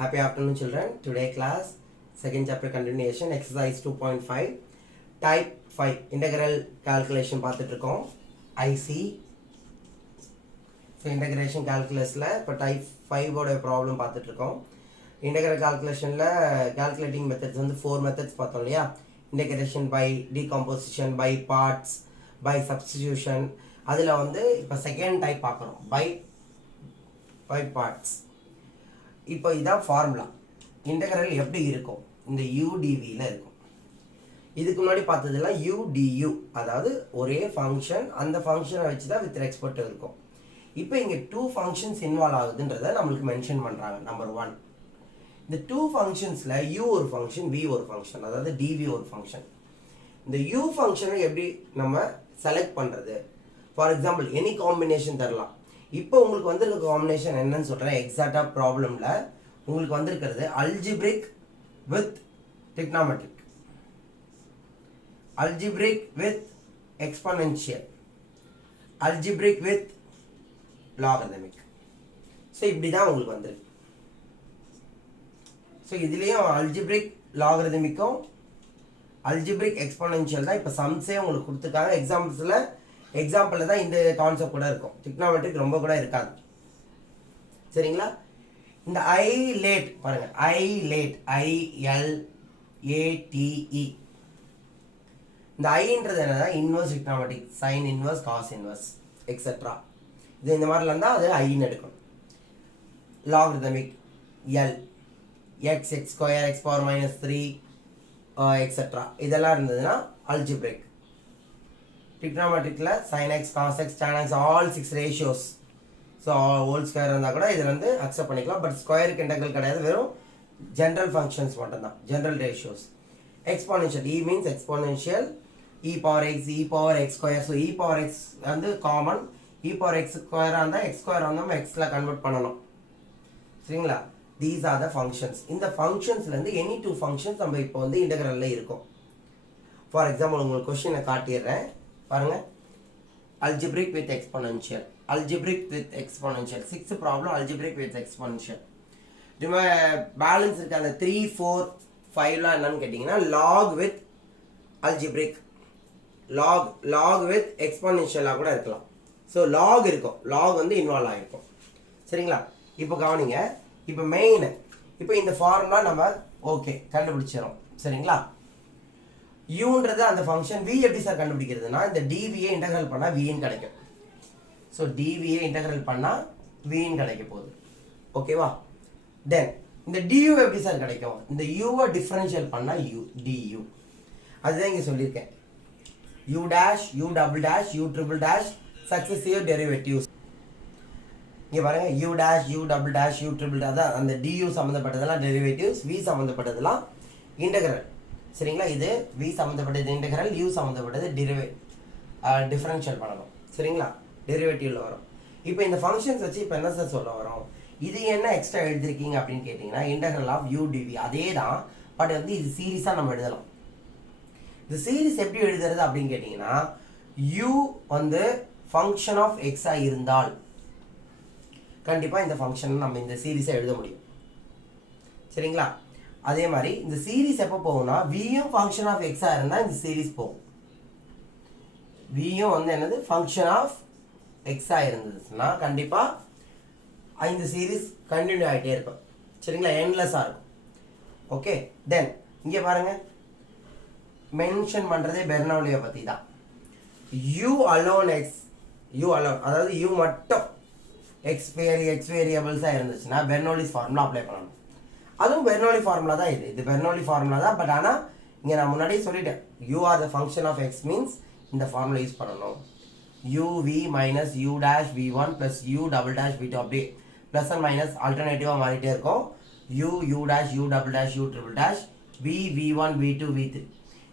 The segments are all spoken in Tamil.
Happy afternoon children. Today class second chapter continuation exercise 2.5 type 5 integral calculation பார்த்துட்டு இருக்கோம். IC so integration calculusல இப்போ type 5 ஓட problem பார்த்துட்டு இருக்கோம். integral calculationல calculating methods வந்து 4 methods பார்த்தோம் இல்லையா? integration by decomposition, by parts, by substitution. அதில் வந்து இப்போ second type பார்க்குறோம் by parts. இப்போ இதான் ஃபார்முலா. இன்டெக்ரல் எப்படி இருக்கும்? இந்த UDVல இருக்கும். இதுக்கு முன்னாடி பார்த்ததெல்லாம் UDU, அதாவது ஒரே ஃபங்க்ஷன், அந்த ஃபங்க்ஷனை வச்சு தான் வித் ரெஸ்பெக்ட் இருக்கும். இப்போ இங்கே 2 ஃபங்க்ஷன்ஸ் இன்வால்வ் ஆகுதுன்றதை நம்மளுக்கு மென்ஷன் பண்ணுறாங்க. நம்பர் 1, இந்த 2 ஃபங்க்ஷன்ஸில் U ஒரு ஃபங்க்ஷன், V ஒரு ஃபங்க்ஷன், அதாவது DV ஒரு ஃபங்க்ஷன். இந்த U ஃபங்க்ஷனை எப்படி நம்ம செலக்ட் பண்ணுறது? ஃபார் எக்ஸாம்பிள் எனி காம்பினேஷன் தரலாம். இப்போ உங்களுக்கு வந்திருக்க காம்பினேஷன் என்னன்னு சொல்கிறேன். எக்ஸாக்டாக ப்ராப்ளமில் உங்களுக்கு வந்திருக்கிறது algebraic with trigonometric, algebraic with exponential, algebraic with logarithmic. So இப்படி தான் உங்களுக்கு வந்திருக்கு. ஸோ இதுலேயும் அல்ஜிப்ரிக் லாகரிதமிக்கும் அல்ஜிப்ரிக் எக்ஸ்பொனென்ஷியல் தான் இப்போ சம்ஸே உங்களுக்கு கொடுத்துருக்காங்க. எக்ஸாம்பிளில் தான் இந்த கான்செப்ட் கூட இருக்கும். டிக்னாமெட்ரிக் ரொம்ப கூட இருக்காது. சரிங்களா? இந்த ஐ லேட் பாருங்க, ஐ லேட் ILATE, இந்த ஐன்றது என்னன்னா inverse trigonometric, sine inverse, cos inverse etcetera. இது இந்த மாதிரிலாம் இருந்தால் அது ஐன்னு எடுக்கணும். Logarithmic L, x square, x power -3 etcetera இதெல்லாம் இருந்ததுன்னா அல்ஜிப்ரிக். டிக்னாமெட்ரிக்கில் sin x, cos x, tan x, all 6 ratios. So whole square இருந்தால் கூட இதில் வந்து அக்செப்ட் பண்ணிக்கலாம். பட் ஸ்கொயருக்கு இன்டெக்ரல் கிடையாது, வெறும் ஜென்ரல் ஃபங்க்ஷன்ஸ் மட்டும்தான், general ratios. Exponential, E means exponential, e power x square. So e power x வந்து காமன், e பவர் x ஸ்கொயராக இருந்தால் x ஸ்கொயர் வந்து நம்ம எக்ஸில் கன்வெர்ட் பண்ணணும். சரிங்களா? These are the functions. இந்த ஃபங்க்ஷன்ஸ்லேருந்து எனி 2 ஃபங்க்ஷன்ஸ் நம்ம இப்போ வந்து இன்டெக்ரலில் இருக்கும். ஃபார் எக்ஸாம்பிள் உங்களுக்கு கொஸ்டினை காட்டிடுறேன் பாருங்க. Algebraic with exponential, algebraic with exponential. 6th problem algebraic with exponential. Balance இருக்க அந்த 3, 4, 5லாம் என்னன்னு கேட்டிங்கன்னா log with algebraic, log with எக்ஸ்பொனென்ஷியலாக கூட இருக்கலாம். ஸோ லாக் இருக்கும், லாக் வந்து இன்வால்வ் ஆகிருக்கும். சரிங்களா? இப்போ கவனிங்க. இப்போ மெயின், இப்போ இந்த ஃபார்முலா நம்ம ஓகே கண்டுபிடிச்சிடும். சரிங்களா? யூன்றது அந்த ஃபங்க்ஷன். V எப்படி சார் கண்டுபிடிக்கிறதுனா இந்த டிவியை இன்டெக்ரல் பண்ணால் வின்னு கிடைக்கும். ஸோ டிவியை இன்டெக்ரல் பண்ணால் வின்னு கிடைக்க போகுது. ஓகேவா? தென் இந்த டியூ எப்படி சார் கிடைக்கும்? இந்த யூவை டிஃபரன்ஷியல் பண்ணால் டியூ. அதுதான் இங்கே சொல்லியிருக்கேன். U dash, U double dash, U triple dash successive derivatives. இங்கே பாருங்க, U dash, U double dash, U triple dash, அதான் அந்த டியூ சம்மந்தப்பட்டதெல்லாம் டெரிவேட்டிவ்ஸ், V சம்மந்தப்பட்டதெல்லாம் இன்டெக்ரல். சரிங்களா? இது V சம்மந்தப்பட்டது இன்டெக்ரல், U சம்மந்தப்பட்டது டிஃபரன்ஷியல் பண்ணணும். சரிங்களா? டெரிவேட்டிவ்ல வரும். இப்போ இந்த ஃபங்க்ஷன்ஸ் வச்சு இப்போ என்ன சார் சொல்ல வரோம்? இது என்ன எக்ஸ்ட்ரா எழுதிருக்கீங்க அப்படின்னு கேட்டிங்கன்னா இன்டெக்ரல் ஆஃப் UDV அதே தான். பட் வந்து இது சீரீஸாக நம்ம எழுதலாம். இந்த சீரீஸ் எப்படி எழுதுறது அப்படின்னு கேட்டிங்கன்னா U வந்து ஃபங்க்ஷன் ஆஃப் எக்ஸாக இருந்தால் கண்டிப்பாக இந்த ஃபங்க்ஷன் நம்ம இந்த சீரீஸை எழுத முடியும். சரிங்களா? அதே மாதிரி இந்த சீரீஸ் எப்போ போகும்னா வியும் ஃபங்க்ஷன் ஆஃப் எக்ஸாக இருந்தால் இந்த சீரீஸ் போகும். வியும் வந்து என்னது ஃபங்க்ஷன் ஆஃப் எக்ஸாக இருந்ததுன்னா கண்டிப்பாக இந்த சீரீஸ் கண்டினியூ ஆகிட்டே இருக்கும். சரிங்களா? எண்ட்லெஸ்ஸாக இருக்கும். ஓகே. தென் இங்கே பாருங்கள், மென்ஷன் பண்ணுறதே பெர்னௌலியை பற்றி தான். You alone X, you alone அதாவது யூ மட்டும் எக்ஸ் வேரியபிள்ஸாக இருந்துச்சுன்னா பெர்னௌலிஸ் ஃபார்முலா அப்ளை பண்ணணும். அதுவும் பெர்னௌலி ஃபார்முலா தான். இது பெர்னௌலி ஃபார்முலா தான். பட் ஆனால் இங்கே நான் முன்னாடியே சொல்லிட்டேன், u are the function of x means இந்த ஃபார்முலா யூஸ் பண்ணணும். UV minus U dash V1 plus U double dash V2, அப்படியே ப்ளஸ் அண்ட் மைனஸ் ஆல்டர்னேட்டிவாக மாறிட்டே இருக்கும். U dash, U double dash, U triple dash, V1 V2 V3.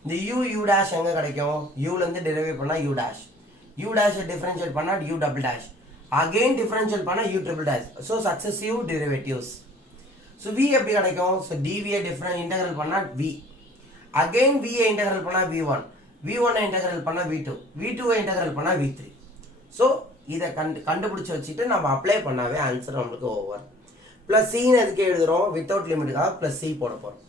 இந்த U டேஷ் எங்கே கிடைக்கும்? யூலேருந்து டெரிவேட் பண்ணால் U டேஷ், U டேஷை டிஃபரன்ஷியல் பண்ணால் U double dash, again differential பண்ணால் U triple dash. So successive derivatives. So V எப்படி கிடைக்கும்? ஸோ டிவியை இன்டெக்ரல் பண்ணால் V, அகெயின் வியை இன்டெக்ரல் பண்ணால் V1, V1 இன்டெக்ரல் பண்ணால் V2, V2 இன்டெக்ரல் பண்ணால் V3. ஸோ இதை கண்டுபிடிச்சி வச்சுட்டு நம்ம அப்ளை பண்ணாவே ஆன்சர் நம்மளுக்கு ஓவர். ப்ளஸ் சின்னு எதுக்கு எழுதுகிறோம், வித்தவுட் லிமிட்டுக்காக ப்ளஸ் சி போட போகிறோம்.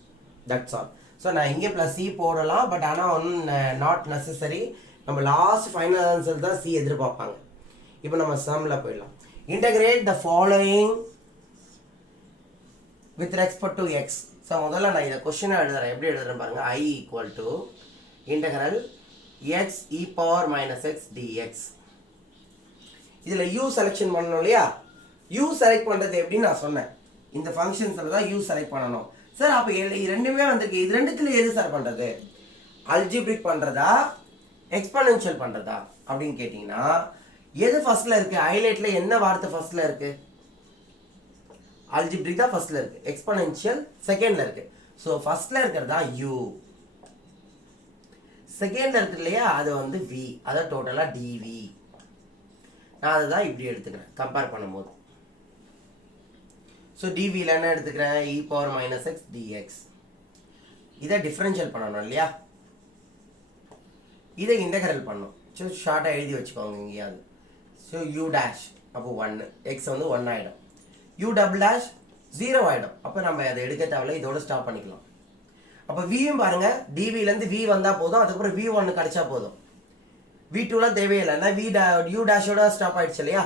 That's all. ஸோ நான் இங்கே ப்ளஸ் சி போடலாம், பட் ஆனால் ஒன்றும் நாட் நெசசரி. நம்ம லாஸ்ட் ஃபைனல் ஆன்சர் தான் சி எதிர்பார்ப்பாங்க. இப்போ நம்ம சம்மில் போயிடலாம். Integrate the following with respect to X. So முதல்ல நான் இதை கொஸ்டினாக எழுதுறேன். எப்படி எழுதுறேன் பாருங்க. I equal to integral X E power minus X dx. இதில் யூ செலெக்ஷன் பண்ணணும் இல்லையா? யூ செலக்ட் பண்ணுறது எப்படின்னு நான் சொன்னேன். இந்த ஃபங்க்ஷன்ஸில் தான் யூ செலக்ட் பண்ணணும். சார் அப்போ ரெண்டுமே வந்திருக்கு, இது ரெண்டுத்துல எது சார் பண்ணுறது? அல்ஜிப்ரிக் பண்ணுறதா எக்ஸ்பொனென்ஷியல் பண்ணுறதா அப்படின்னு கேட்டிங்கன்னா எது ஃபர்ஸ்ட்டில் இருக்குது? ஹைலைட்டில் என்ன வார்த்தை ஃபர்ஸ்ட்டில் இருக்குது? அல்ஜிப்ரிக் தான் ஃபர்ஸ்ட்டில் இருக்குது, எக்ஸ்பொனென்ஷியல் செகண்டில் இருக்குது. ஸோ ஃபர்ஸ்ட்டில் இருக்கிறது தான் யூ, செகண்டில் இருக்குது இல்லையா, அது வந்து வி, அதான் டோட்டலாக டிவி. நான் அதை தான் இப்படி எடுத்துக்கிறேன் கம்பேர் பண்ணும்போது. ஸோ டிவியில் என்ன எடுத்துக்கிறேன்? இ பவர் மைனஸ் எக்ஸ் டிஎக்ஸ். இதை டிஃப்ரென்ஷியல் பண்ணணும் இல்லையா? இதை இன்டகரல் பண்ணணும். ஸோ ஷார்ட்டாக எழுதி வச்சுக்கோங்க எங்கேயாவது. ஸோ யூ டேஷ் அப்போ 1, எக்ஸ் வந்து 1 ஆகிடும். யூ டபுள் டேஷ் 0 ஆகிடும். அப்போ நம்ம அதை எடுக்க தேவையில்ல, இதோட ஸ்டாப் பண்ணிக்கலாம். அப்போ வியும் பாருங்கள், டிவிலேருந்து வி வந்தால் போதும், அதுக்கப்புறம் V1 கிடைச்சா போதும். V2லாம் தேவையில்லை, ஏன்னா யூ டேஷோட ஸ்டாப் ஆகிடுச்சு இல்லையா?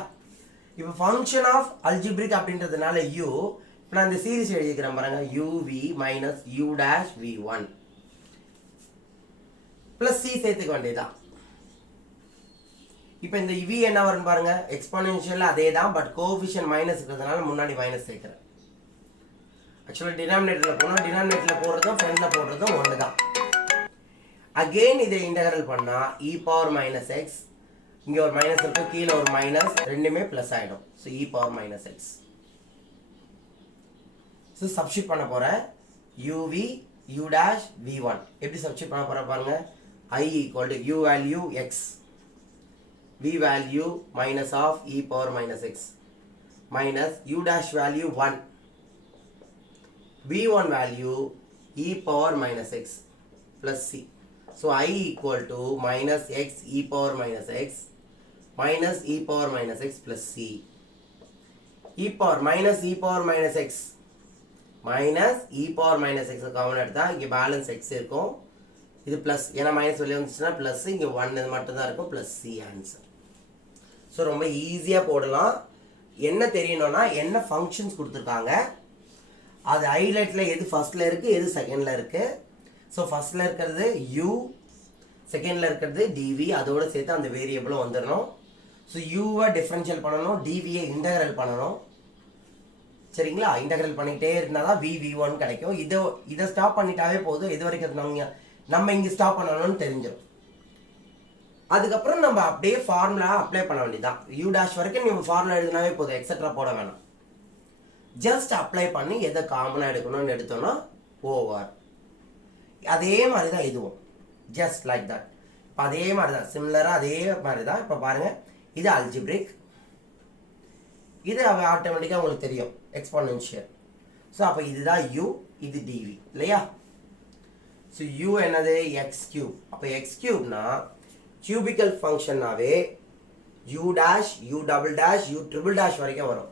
இப்போ ஃபங்க்ஷன் ஆஃப் அல்ஜிப்ரிக் அப்படின்றதுனால யூ, இப்போ நான் இந்த சீரிஸ் எழுதிக்கிறேன் பாருங்க. UV minus u dash V1 plus C சேர்த்துக்க வேண்டியதான். இப்போ இந்த வி என்ன வரும்னு பாருங்க, எக்ஸ்பொனென்ஷியல் அதே தான், பட் கோஎஃபிஷியன்ட் மைனஸ் இருக்கிறதுனால முன்னாடி மைனஸ் சேர்க்குறேன். ஆக்சுவலாக டினாமினேட்டரில் போனால் டினாமினேட்டரில் போடுறதும் ஃப்ரெண்டில் போடுறதும் ஒன்று தான். அகெயின் இதை இன்டகரல் பண்ணால் இ பவர் மைனஸ் எக்ஸ், இங்கே ஒரு மைனஸ் இருக்கும், கீழே ஒரு மைனஸ், ரெண்டுமே ப்ளஸ் ஆகிடும். So e power minus x. So substitute பண்ண போகிறேன். யூவி யூ டேஷ் V1 எப்படி சப்ஸ்டியூட் பண்ண போகிறேன் பாருங்க. I equal to u value x, V value minus of e power minus x minus u dash value 1, V1 value e power minus x plus c. So I equal to minus x e power minus x minus e power minus x plus c. E power minus e power minus x minus e power minus x common எடுத்தா இங்கே பேலன்ஸ் x இருக்கும். இது ப்ளஸ், ஏன்னா மைனஸ் வெளியே வந்துச்சுன்னா ப்ளஸ், இங்கே 1 இது மட்டும் தான் இருக்கும், ப்ளஸ் சி ஆன்சர். ஸோ ரொம்ப ஈஸியாக போடலாம். என்ன தெரியணும்னா என்ன ஃபங்க்ஷன்ஸ் கொடுத்துருக்காங்க, அது ஹைலைட்டில் எது ஃபர்ஸ்ட்டில் இருக்குது எது செகண்டில் இருக்குது. ஸோ ஃபர்ஸ்ட்டில் இருக்கிறது யூ, செகண்டில் இருக்கிறது டிவி, அதோடு சேர்த்து அந்த வேரியபிளும் வந்துடணும். ஸோ யூவை டிஃப்ரென்ஷியல் பண்ணணும், டிவியை இன்டகரல் பண்ணணும். சரிங்களா? இன்டகரல் பண்ணிக்கிட்டே இருந்தால் தான் V1 கிடைக்கும். இதை ஸ்டாப் பண்ணிட்டாவே போதும், இது வரைக்கும் நம்ம இங்கே ஸ்டாப் பண்ணணும்னு தெரிஞ்சிடும். அதுக்கப்புறம் நம்ம அப்படியே ஃபார்முலா அப்ளை பண்ண வேண்டியதான். யூ டேஷ் வரைக்கும் நம்ம ஃபார்முலா எழுதினாவே போதும், எக்ஸட்ரா போட வேணாம். ஜஸ்ட் அப்ளை பண்ணி எதை காமனாக எடுக்கணும்னு எடுத்தோம்னா ஓவர். அதே மாதிரி தான் இதுவும், ஜஸ்ட் லைக் தட். இப்போ அதே மாதிரி தான், சிமிலராக அதே மாதிரி தான். இப்போ பாருங்கள், இது அல்ஜிப்ரிக், இது ஆட்டோமேட்டிக்காக உங்களுக்கு தெரியும் எக்ஸ்பொனென்ஷியல். ஸோ அப்போ இதுதான் யூ, இது டிவி இல்லையா? ஸோ யூ என்னது? X cube. அப்போ எக்ஸ் கியூப்னா கியூபிக்கல் ஃபங்க்ஷன்னாவே u dash u double dash u triple dash வரைக்கும் வரும்.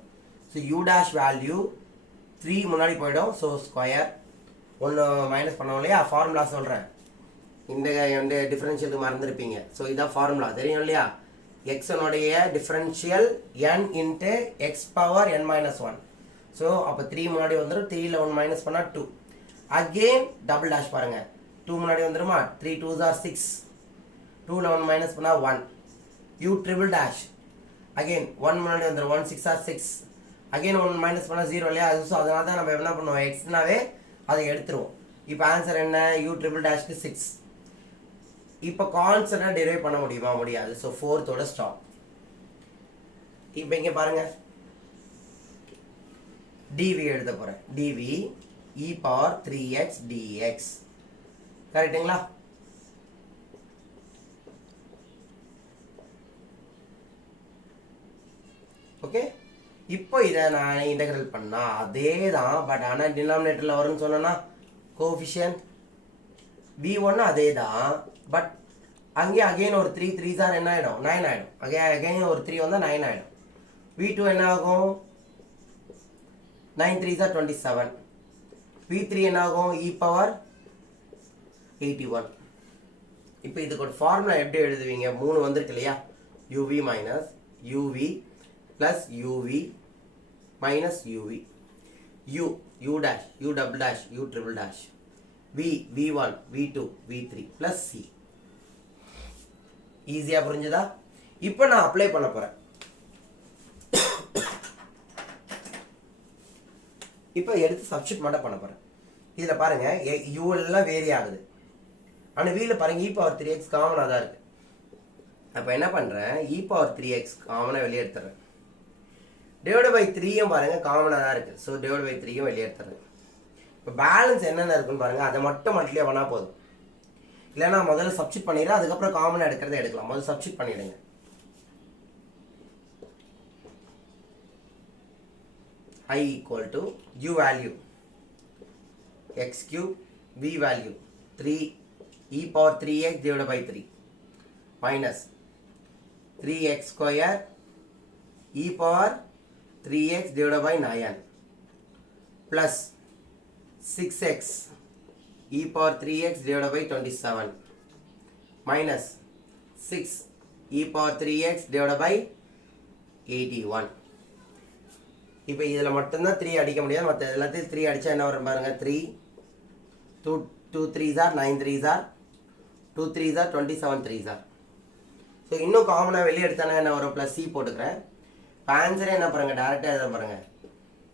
ஸோ யூ டேஷ் வேல்யூ 3 முன்னாடி போயிடும். ஸோ ஸ்கொயர் 1 மைனஸ் பண்ணோம் இல்லையா? ஃபார்முலா சொல்கிறேன், இந்த டிஃப்ரென்ஷியலுக்கு மறந்துருப்பீங்க. ஸோ இதான் ஃபார்முலா தெரியும் இல்லையா? எக்ஸனுடைய differential n into x power n minus 1. So அப்போ 3 முன்னாடி வந்துடும், 3ல் 1 மைனஸ் பண்ணால் 2. அகெயின் டபுள் டேஷ் பாருங்கள், 2 முன்னாடி வந்துடுமா? 3 2s are 6, 2ல் 1 மைனஸ் பண்ணால் 1. யூ ட்ரிபிள் டேஷ் அகெயின் 1 முன்னாடி வந்துடும், 1 6 are 6. அகெயின் 1 மைனஸ் பண்ணால் 0 இல்லையா? ஸோ அதனால தான் நம்ம என்ன பண்ணுவோம், எக்ஸ்னாவே அதை எடுத்துருவோம். இப்போ ஆன்சர் என்ன? யூ ட்ரிபிள் டேஷ்க்கு 6. இப்போ கான்ஸ்டன்டாக டெரைவ் பண்ண முடியுமா? முடியாது. So 4th stop. இப்போ இங்கே பாருங்க, டிவி எழுத போகிறேன். Dv e power 3x dx. கரெக்டுங்களா? ஓகே. இப்போ இதை நான் இன்டகிரல் பண்ணால் அதே தான், பட் ஆனால் டினாமினேட்டரில் வரும்னு சொன்னேன்னா கோஎஃபிஷியன்ட் V1 அதே தான், பட் அங்கே அகெயின் ஒரு 3 3s are என்ன ஆகிடும்? 9 ஆகிடும். அகெயின் ஒரு 3 வந்தால் 9 ஆகிடும். V2 என்ன ஆகும்? 9 3s are 27. V3 என்ன ஆகும் e power 81. இப்போ இதுக்கு ஒரு ஃபார்முலா எப்படி எழுதுவீங்க? 3 வந்திருக்கு இல்லையா? uv minus uv plus uv minus uv u u dash u double dash u triple dash v v1 v2 v3 plus c. ஈஸியா புரிஞ்சுதா? இப்போ நான் அப்ளை பண்ண போறேன். இப்போ எடுத்து சப்ஸ்டிட் மட்டும் பண்ண போறேன். இதுல பாருங்க u எல்லாம் வேரி ஆகுது. ஆனா v ல பாருங்க e power 3x காமனா தான் இருக்கு. அப்ப என்ன பண்றேன்? e power 3x காமனா வெளிய எடுத்துறேன். டிவைட் பை 3 யும் பாருங்க காமனா தான் இருக்கு. சோ டிவைட் பை 3 யும் வெளிய எடுத்துறேன். இப்போ பேலன்ஸ் என்னென்ன இருக்குன்னு பாருங்க. அதை மட்டும் மல்டிப்ளை பண்ணா போதும். இல்லனா முதல்ல சப்ஸ்டிட் பண்ணிடுறேன், அதுக்கு அப்புறம் காமனா எடுக்கிறதை எடுக்கலாம். முதல்ல சப்ஸ்டிட் பண்ணிடுங்க. I equal to u value x cube v value 3 e power 3x divided by 3 minus 3x square e power 3x divided by 9 plus 6x e power 3x divided by 27 minus 6 e power 3x divided by 81. இப்போ இதில் மட்டும்தான் 3 அடிக்க முடியாது. மற்ற எல்லாத்தையும் 3 அடித்தா என்ன வரும் பாருங்க. 3 2 3s are 9 3s are 2 3s are 27 3s are. So இன்னும் காமனாக வெளியே எடுத்தானே என்ன வரும்? ப்ளஸ் சி போட்டுக்கிறேன். இப்போ ஆன்சரே என்ன பாருங்க, டேரெக்டாக எழுத பாருங்க.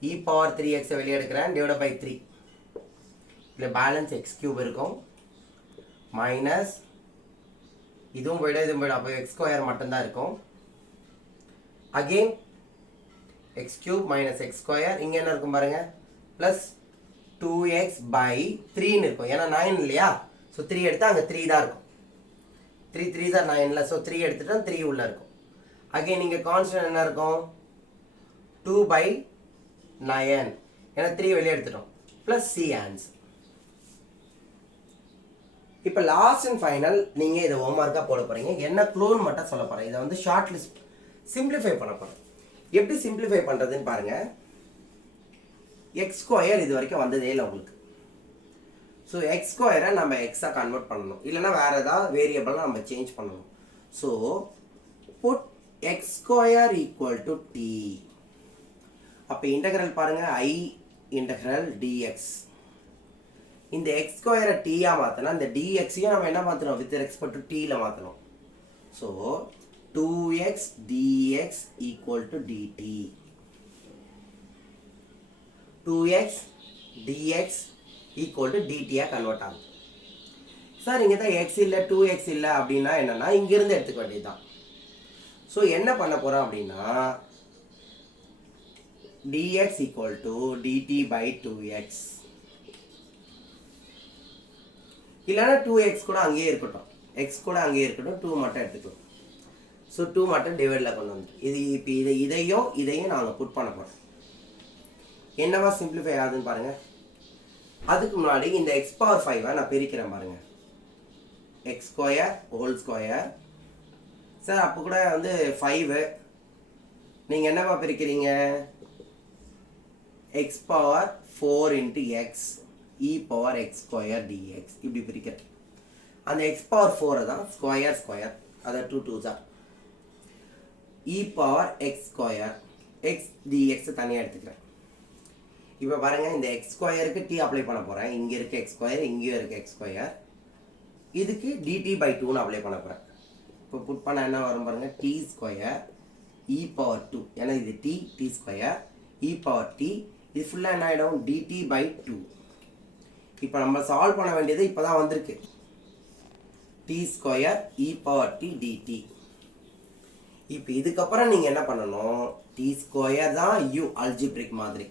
e power 3x வெளியே எடுக்கிறேன் டிவைட் பை 3. இல்லை பேலன்ஸ் எக்ஸ் கியூப் இருக்கும் மைனஸ் இதுவும் போய்டும் இதுவும் போய்டும். அப்போ எக்ஸ் ஸ்கொயர் மட்டும்தான் இருக்கும். Again x cube minus x square இங்க என்ன இருக்கும் பாருங்க plus 2x by 3 ன்னு இருக்கும். ஏன்னா 9 இல்லையா? ஸோ 3 எடுத்தா அங்கே 3 தான் இருக்கும். 3 3s are 9 இல்லை. ஸோ 3 எடுத்துட்டா 3 உள்ள இருக்கும். அகைன் இங்கே கான்ஸ்டன்ட் என்ன இருக்கும்? 2 by 9. ஏன்னா 3 வெளியே எடுத்துட்டோம். Plus C answer. இப்போ லாஸ்ட் அண்ட் ஃபைனல் நீங்கள் இதை ஹோம்ஒர்க்காக போட போகிறீங்க. என்ன க்ளூன்னு மட்டும் சொல்ல போகிறேன். இதை வந்து ஷார்ட் லிஸ்ட் சிம்பிளிஃபை பண்ண போகிறேன். எப்படி சிம்பிளிஃபை பண்ணுறதுன்னு பாருங்க. எக்ஸ் ஸ்கொயர் இது வரைக்கும் வந்ததே இல்லை உங்களுக்கு. ஸோ எக்ஸ் ஸ்கொயரை நம்ம எக்ஸாக கன்வெர்ட் பண்ணணும். இல்லைன்னா வேறு ஏதாவது வேரியபிளாக நம்ம சேஞ்ச் பண்ணணும். So put x square equal to t. அப்போ இன்டெக்ரல் பாருங்க ஐ இன்டெக்ரல் டிஎக்ஸ். இந்த எக்ஸ் ஸ்கொயரை டீயாக மாற்றினா இந்த டிஎக்ஸையும் நம்ம என்ன மாற்றணும்? வித் ரெஸ்பெக்ட் டு டீயில் மாற்றணும். So 2x dx equal to dt. 2x dx equal to dt convert ஆகும். சார் இங்கே தான் x இல்லை 2x இல்லை அப்படின்னா என்னன்னா இங்கிருந்து எடுத்துக்க வேண்டியதுதான். ஸோ என்ன பண்ண போகிறோம் அப்படின்னா dx equal to dt by 2x. இல்லைன்னா 2x கூட அங்கேயே இருக்கட்டும், x கூட அங்கேயே இருக்கட்டும், 2 மட்டும் எடுத்துக்கலாம். ஸோ 2 மட்டும் டிவைடில் கொண்டு வந்து இது இப்போ இதையும் நாங்கள் புட் பண்ண போகிறோம். என்னவா சிம்பிளிஃபை ஆகுதுன்னு பாருங்கள். அதுக்கு முன்னாடி இந்த எக்ஸ் பவர் 5 நான் பிரிக்கிறேன் பாருங்கள். X square whole square. Sir அப்போ கூட வந்து 5 நீங்கள் என்னவா பிரிக்கிறீங்க? X power 4 into X e power X square dx இப்படி பிரிக்கிறேன். அந்த எக்ஸ் பவர் 4 தான் ஸ்கொயர் ஸ்கொயர், அதை 2 2s are e power x square x dx தனியாக எடுத்துக்கிறேன். இப்போ பாருங்கள் இந்த எக்ஸ் ஸ்கொயருக்கு டி அப்ளை பண்ண போகிறேன். இங்கே இருக்க எக்ஸ் ஸ்கொயர், இங்கேயும் இருக்க எக்ஸ் ஸ்கொயர். இதுக்கு dt by 2ன்னு அப்ளை பண்ண போகிறேன். இப்போ புட் பண்ண என்ன வரும் பாருங்கள். T square e power 2. ஏன்னா இது t square e power t. இது ஃபுல்லாக என்ன ஆகிடும்? dt by 2. இப்போ நம்ம சால்வ் பண்ண வேண்டியது இப்போ தான் வந்திருக்கு. T square e power t dt. இப்போ இதுக்கப்புறம் நீங்கள் என்ன பண்ணணும்? டி ஸ்கொயர் தான் யூ அல்ஜிப்ரிக் மாதிரி.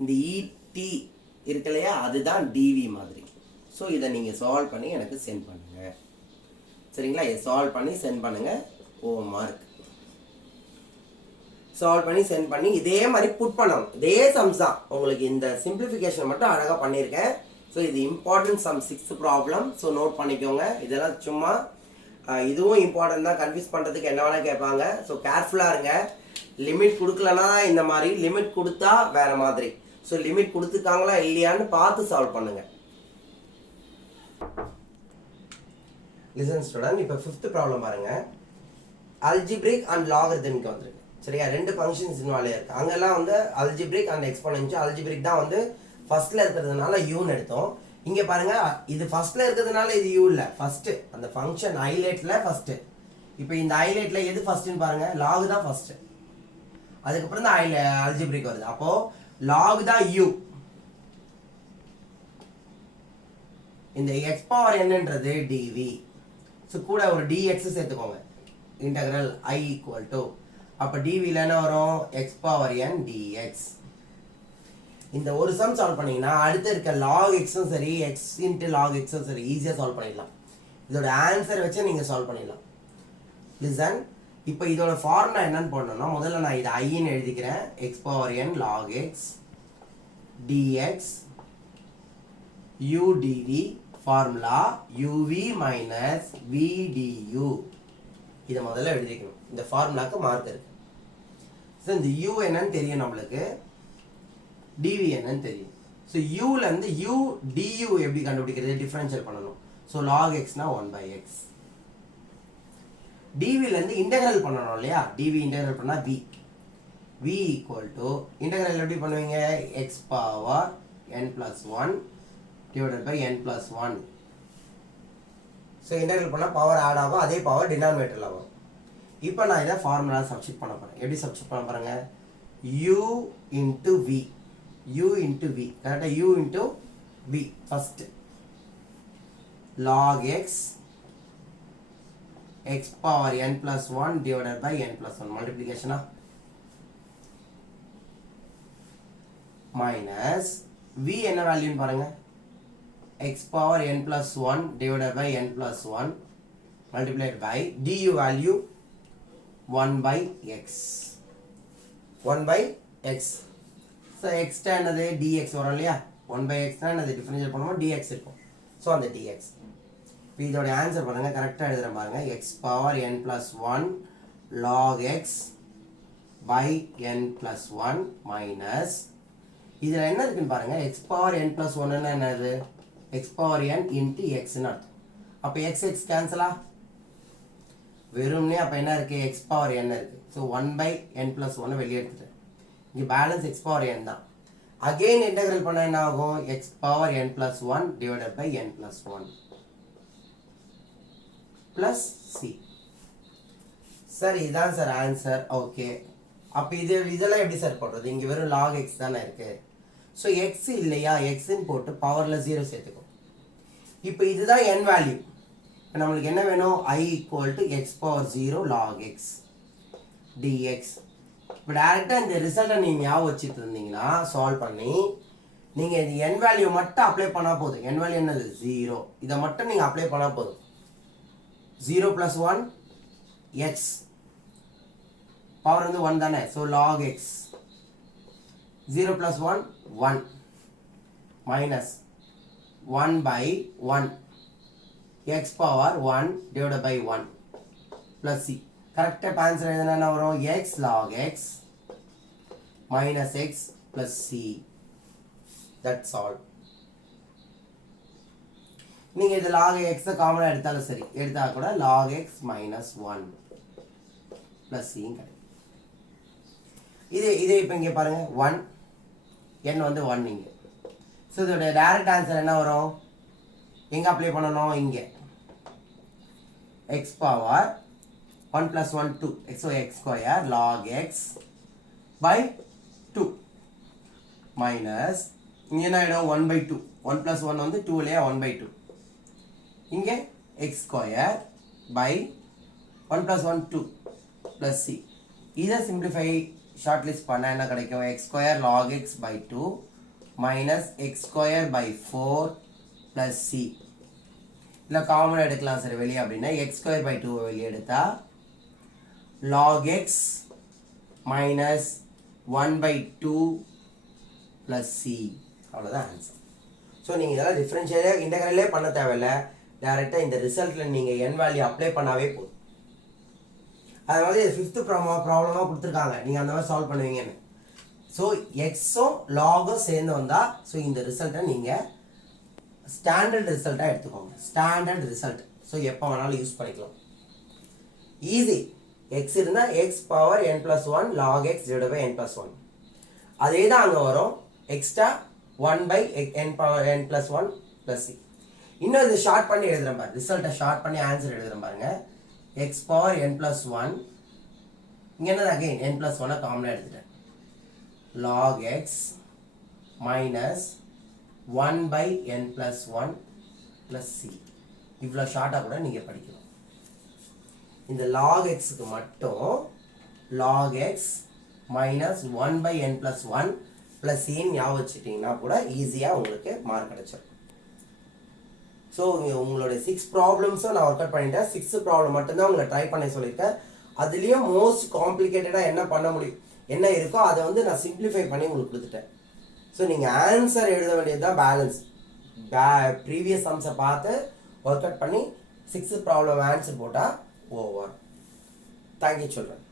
இந்த இடி இருக்கு இல்லையா, அதுதான் டிவி மாதிரி. ஸோ இதை நீங்கள் சால்வ் பண்ணி எனக்கு சென்ட் பண்ணுங்க. சரிங்களா? இதை சால்வ் பண்ணி சென்ட் பண்ணுங்க. ஹோம்ஒர்க் சால்வ் பண்ணி சென்ட் பண்ணி இதே மாதிரி புட் பண்ணணும். இதே சம்ஸ் தான். உங்களுக்கு இந்த சிம்பிளிஃபிகேஷன் மட்டும் அழகாக பண்ணியிருக்கேன். ஸோ இது important sum 6th problem. So note பண்ணிக்கோங்க. இதெல்லாம் சும்மா இதுவும் இம்பார்ட்டன்ட் தான். கன்ஃபியூஸ் பண்ணுறதுக்கு என்ன வேணால் கேட்பாங்க. ஸோ கேர்ஃபுல்லாக இருங்க. லிமிட் கொடுக்கலனா இந்த மாதிரி, லிமிட் கொடுத்தா வேற மாதிரி. ஸோ லிமிட் கொடுத்துருக்காங்களா இல்லையான்னு பார்த்து சால்வ் பண்ணுங்க. லிசன் ஸ்டூடெண்ட், இப்போ 5th ப்ராப்ளம் பாருங்க. அல்ஜிப்ரிக் அண்ட் லாகரிதமிக் வந்துருக்கு. சரியா, 2 ஃபங்க்ஷன்ஸ் இன்வால்வ் இருக்கு. அங்கெல்லாம் வந்து அல்ஜிப்ரிக் அண்ட் எக்ஸ்போனென்ஷியல். அல்ஜிப்ரிக் தான் வந்து ஃபர்ஸ்ட்ல இருக்கிறதுனால யூன்னு எடுத்தோம். இங்க பாருங்க, இது ஃபர்ஸ்ட்ல இருக்கிறதுனால இது யூ இல்ல, ஃபர்ஸ்ட் அந்த ஃபங்க்ஷன் ஹைலைட்ல ஃபர்ஸ்ட். இப்போ இந்த ஹைலைட்ல எது ஃபர்ஸ்ட்னு பாருங்க, லாக் தான் ஃபர்ஸ்ட், அதுக்கப்புறம் தான் அல்ஜிப்ரிக் வருது. அப்போ லாக் தான் யூ. இந்த எக்ஸ் பவர் என்னன்றது டிவி. ஸோ கூட ஒரு டிஎக்ஸ் சேர்த்துக்கோங்க. இன்டகிரல் ஐ ஈக்குவல் டு, அப்போ டிவியில் என்ன வரும், எக்ஸ் பவர் என் டிஎக்ஸ். இந்த ஒரு சம் சால்வ் பண்ணீங்கன்னா அடுத்து இருக்க லாக் எக்ஸும் சரி, எக்ஸ் இன்ட்டு லாக் எக்ஸும் சரி, ஈஸியாக சால்வ் பண்ணிடலாம். இதோட ஆன்சர் வச்சு நீங்கள் சால்வ் பண்ணிடலாம். லிசன், இப்போ இதோட ஃபார்முலா என்னன்னு போடணும்னா, முதல்ல நான் இதை ஐன்னு எழுதிக்கிறேன். X power n log x dx you TV. Formula UV minus v du. இதை முதல்ல எழுதிக்கணும். இந்த ஃபார்முலாக்கு மார்க் இருக்கு. ஸோ இந்த யூ என்னன்னு தெரியும் நம்மளுக்கு, டிவி என்னன்னு தெரியும். ஸோ யூல இருந்து யூ டியூ எப்படி கண்டுபிடிக்கிறது, டிஃபரன்ஷியல் பண்ணணும். ஸோ லாக் எக்ஸ்னா 1/x. டிவில இருந்து இன்டெகிரல் பண்ணணும் இல்லையா, டிவி இன்டெகிரல் பண்ணா v. v equal to integral எப்படி பண்ணுவீங்க, x power n plus 1 divided by n plus 1. So integral பண்ணால் பவர் ஆட் ஆகும், அதே பவர் டினாமினேட்டரில் வரும். இப்போ நான் இதை ஃபார்முலா சப்ஸ்டிட் பண்ண போகிறேன். எப்படி சப்ஸ்டிட் பண்ண பாருங்க, u into v, u into v, கரெக்டாக u into v first, log x x power n plus 1 divided by n plus 1 multiplication minus v என்ன வேல்யூன்னு பாருங்க, x power n plus 1 divided by n plus 1 multiplied by du value 1 by x. 1 by x. So x என்னது dx வரும் இல்லையா, 1 by x தான் என்னது டிஃபரன்ஷியேட் பண்ணும்போது dx இருக்கும். ஸோ அந்த dx. இப்போ இதோட ஆன்சர் பாருங்க, கரெக்டாக எழுதுற பாருங்க, x power n plus 1 log x by n plus 1 minus இதில் என்ன இருக்குன்னு பாருங்க, x பவர் n plus 1 என்னது, x power n into x ன்னு அர்த்தம். அப்போ x x கேன்சலா, வெறும்னே அப்போ என்ன இருக்கு, x பவர் n இருக்கு. ஸோ 1 by n plus 1 வெளியே எடுத்துட்டேன். இங்கே பேலன்ஸ் x பவர் n தான். அகெயின் இன்டெகிரல் பண்ண என்ன ஆகும், x power n plus 1 divided by n plus 1 plus c. Sir இதான் சார் ஆன்சர். ஓகே, அப்போ இதெல்லாம் எப்படி சார் போடுறது, இங்கே வெறும் log x தானே இருக்கு. ஸோ எக்ஸ் இல்லையா, எக்ஸ்ன்னு போட்டு பவரில் 0 சேர்த்துக்கும். இப்போ இதுதான் n வேல்யூ. இப்போ நம்மளுக்கு என்ன வேணும், i equal to X power 0 log x dx. இப்போ டேரெக்டாக இந்த ரிசல்ட்டை நீங்கள் ஞாபகம் வச்சுட்டு இருந்தீங்கன்னா சால்வ் பண்ணி நீங்கள் இந்த n வேல்யூ மட்டும் அப்ளை பண்ணால் போதும். n வேல்யூ என்னது 0, இதை மட்டும் நீங்கள் அப்ளை பண்ணால் போதும். 0 plus 1 x பவர் வந்து 1 தானே, so log x 0 plus 1 1 minus 1 by 1 x power 1 divided by 1 plus c. கரெக்டாக ஆன்சர் என்ன வரும், x log x minus x plus c. That's all. நீங்கள் இது log x காமனாக எடுத்தாலும் சரி, எடுத்தால் கூட log x minus 1 plus c கிடைக்கும். இதே இப்போ இங்கே பாருங்க, 1 n வந்து 1 இங்கே. ஸோ இதோட டைரக்ட் ஆன்சர் என்ன வரும், எங்கே அப்ளை பண்ணணும், இங்கே x power 1 plus 1 2 so x square log x by 2 minus இங்கே என்ன ஆகிடும் 1 by 2, 1 plus 1 வந்து 2 இல்லையா, 1 by 2. இங்கே x square by 1 plus 1 2 plus c. இதை சிம்பிளிஃபை ஷார்ட் லிஸ்ட் பண்ண என்ன கிடைக்கும், x square log x by 2 minus x square by 4 plus c. இல்லை காமனாக எடுக்கலாம் சரி வெளியே அப்படின்னா x square by 2 வெளியே எடுத்தா log x minus 1 by 2 plus c. அவ்வளோதான் ஆன்சர். ஸோ நீங்கள் இதெல்லாம் டிஃப்ரென்ஷியலே இன்டெகிரலே பண்ண தேவையில்லை, டேரெக்டாக இந்த ரிசல்ட்டில் நீங்கள் n வேல்யூ அப்ளை பண்ணாவே போதும். அது மாதிரி ஃபிஃப்த்து ப்ராப்ளமாக கொடுத்துருக்காங்க, நீங்கள் அந்த மாதிரி சால்வ் பண்ணுவீங்கன்னு. ஸோ எக்ஸும் லாகும் சேர்ந்து வந்தால் ஸோ இந்த ரிசல்ட்டை நீங்கள் ஸ்டாண்டர்ட் ரிசல்ட்டாக எடுத்துக்கோங்க. Standard result. ஸோ எப்போ வேணாலும் யூஸ் பண்ணிக்கலாம். ஈஸி. எக்ஸ் இருந்தால் X power n+1 log x divided by n+1. அதே தான் அங்கே வரும். Extra 1/n+1 + c. இன்னும் இது ஷார்ட் பண்ணி எழுதுகிறேன் பாரு, ரிசல்ட்டை ஷார்ட் பண்ணி ஆன்சர் எழுதுகிறேன் பாருங்க. எக்ஸ் பவர் n+1, இங்கே என்னது அகைன் n+1 காமனாக எடுத்துட்டேன். log x minus 1/n+1 + c. இவ்வளோ ஷார்ட்டாக கூட நீங்கள் படிக்கலாம். இந்த log xக்கு மட்டும் log x minus 1/n+1 + c ஞாபகம் வச்சுட்டிங்கன்னா கூட ஈஸியாக உங்களுக்கு மார்க் கிடைச்சிடும். ஸோ உங்களுடைய 6 ப்ராப்ளம்ஸும் நான் ஒர்க் அவுட் பண்ணிட்டேன். 6th ப்ராப்ளம் மட்டும்தான் உங்களை ட்ரை பண்ண சொல்லியிருக்கேன். அதுலேயும் மோஸ்ட் காம்ப்ளிகேட்டடாக என்ன பண்ண முடியும், என்ன இருக்கோ அதை வந்து நான் சிம்பிளிஃபை பண்ணி உங்களுக்கு கொடுத்துட்டேன். ஸோ நீங்கள் ஆன்சர் எழுத வேண்டியது தான் பேலன்ஸ். ப்ரீவியஸ் சம்ஸை பார்த்து ஒர்க் அவுட் பண்ணி 6th ப்ராப்ளம் ஆன்சர் போட்டால் ஓவர். தேங்க்யூ சொல்கிறேன்.